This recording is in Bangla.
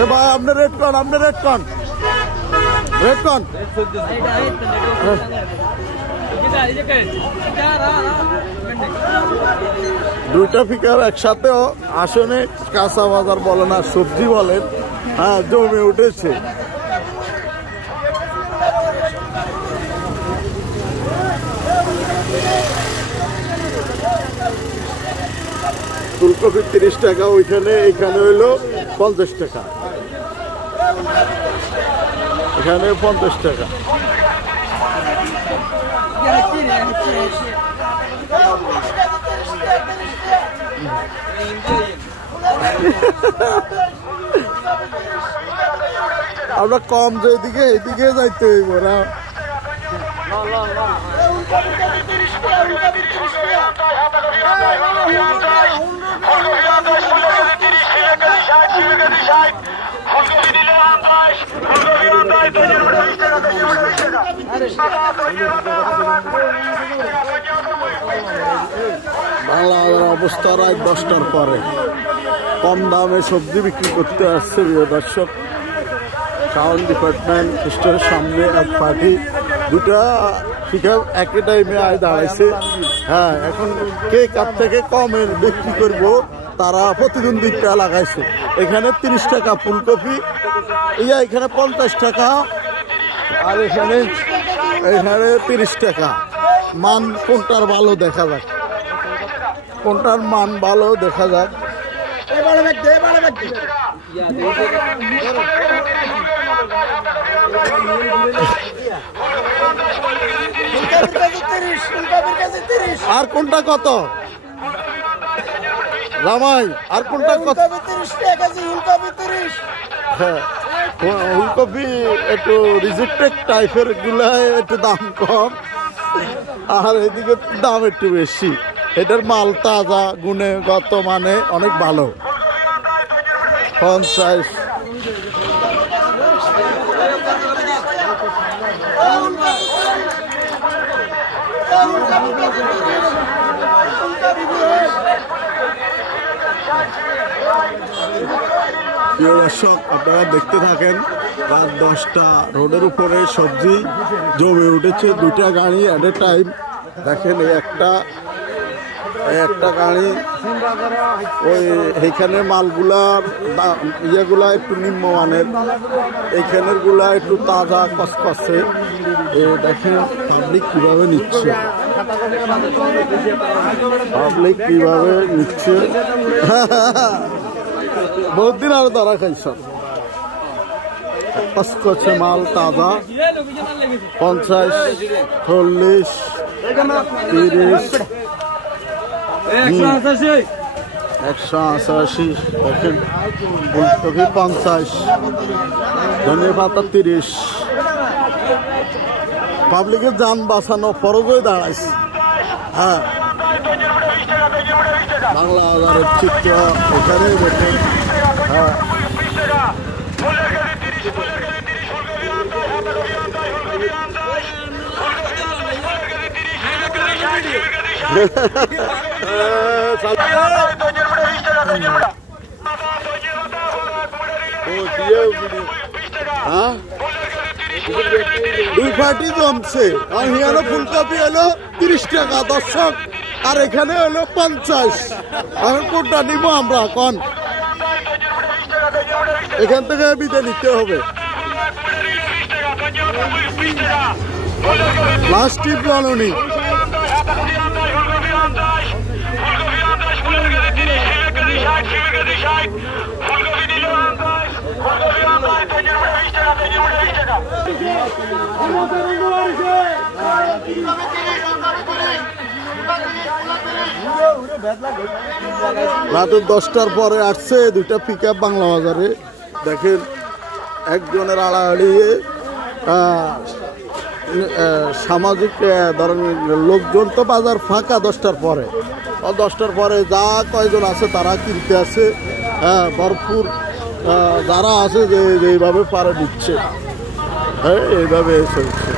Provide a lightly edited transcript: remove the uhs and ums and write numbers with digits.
এ ভাই আপনি রেড কন, আপনি রেড কন, রেড কন। দুইটা ফিকার একসাথেও আসনে কাঁচা বাজার বলে না, সবজি বলেন, হ্যাঁ জমে উঠেছে। ফুলকপি 30 টাকা ওইখানে, এখানে হইলো 50 টাকা, এখানে 50 টাকা। আমরা কম যেদিকে এদিকে যাইতে হইব না। বাংলা অবস্থা রাত 10টার পরে কম দামে সবজি বিক্রি করতে আসছে প্রিয় দর্শক। টাউন ডিপার্টমেন্ট স্টোরের সামনে এক পার্টি, দুটা ফিকার একই টাইমে আয় দাঁড়াইছে। হ্যাঁ, এখন কে কার থেকে কমের বিক্রি করবো তারা প্রতিদ্বন্দ্বিতা লাগাইছে। এখানে 30 টাকা ফুলকপি, এখানে 50 টাকা, আর এখানে 30 টাকা। মান কোনটার ভালো দেখা যাক, কোনটার মান ভালো দেখা যাক। আর কোনটা কত রামাই? আর কোনটা কত? হ্যাঁ, ফুলকপি একটু রিজেক্টেড টাইপের গুলা একটু দাম কম, আর এদিকে দাম একটু বেশি। এটার মাল তাজা, গুণগত মানে অনেক ভালো। 50 প্রিয় দর্শক, আপনারা দেখতে থাকেন। রাত 10টা, রোডের উপরে সবজি জমে উঠেছে। দুইটা গাড়ি এট এ টাইম। দেখেন একটা গাড়ি, ওই এইখানে মালগুলার ইয়েগুলা একটু নিম্নমানের, এইখানের গুলা একটু তাজা কসকসে। দেখেন পাবলিক কিভাবে নিচ্ছে, পাবলিক কিভাবে নিচ্ছে। বহুত দিন আরো তারা খাইছ, কসকসে মাল তাজা। 50, 40, 30, 188। দেখেন ফুলকপি 50, ধনিয়া পাতা 30। পাবলিকের যান বাঁচানো ফরজ হয়ে দাঁড়াইছে। হ্যাঁ, বাংলা বাজারের চিত্র এখানে দেখেন। হ্যাঁ, দুই পার্টি জমছে। আর এখানে ফুলকপি হলো 30 টাকা দর্শক, আর এখানে হলো 50। এখন কোনটা নিবো আমরা? কন, এখান থেকে বিদায় নিতে হবে। লাস্ট টিপ লালনি। রাত 10টার পরে আসছে দুইটা পিকআপ বাংলা বাজারে। দেখেন একজনের আড়াআড়ি সামাজিক ধরনের লোকজন, তো বাজার ফাঁকা 10টার পরে। 10টার পরে যা কয়জন আছে তারা কিনতে আছে। হ্যাঁ, ভরপুর যারা আছে যে এইভাবে পারে দিচ্ছে। হ্যাঁ, এইভাবে চলছে।